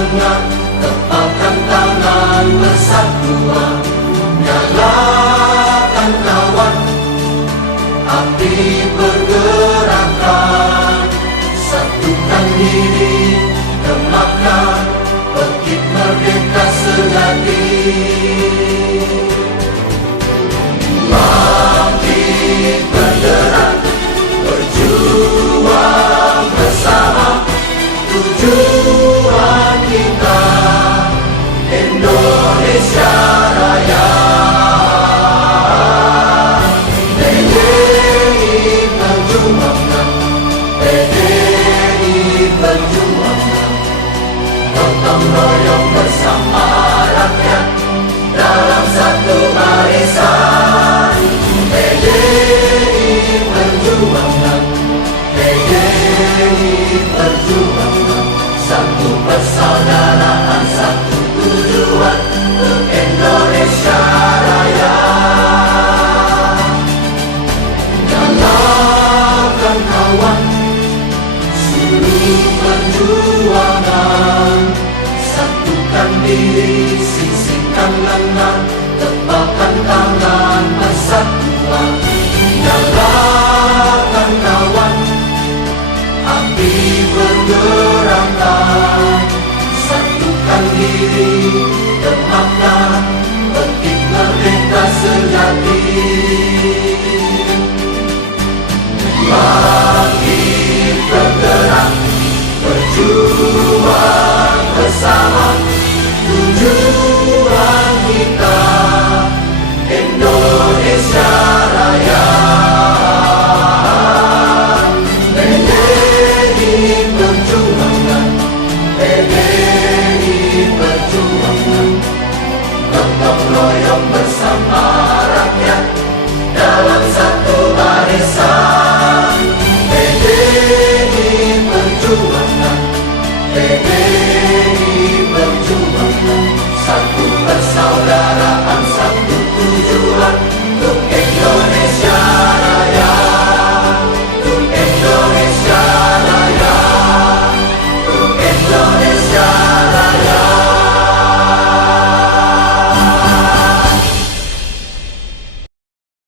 lengan, tepalkan tangan persatuan. Nyalakan kawan, api bergerakkan. Satukan diri, gemakan bangkit merdeka sejati. Bangkit bergerak, berjuang bersama. Tujuan kita Indonesia Raya. PDI perjuangan, PDI perjuangan, gotong royong bersama rakyat dalam satu barisan. PDI perjuangan, PDI perjuangan, satu persaudaraan, satu tujuan untuk Indonesia Raya. Nyalakan kawan, seluruh perjuangan. Satukan diri, sisihkan lengan, tepalkan tangan persatuan. Nyalakan kawan, api bergerakkan. Satukan diri, gemakan bangkit merdeka sejati. Bangkit bergerak, berjuang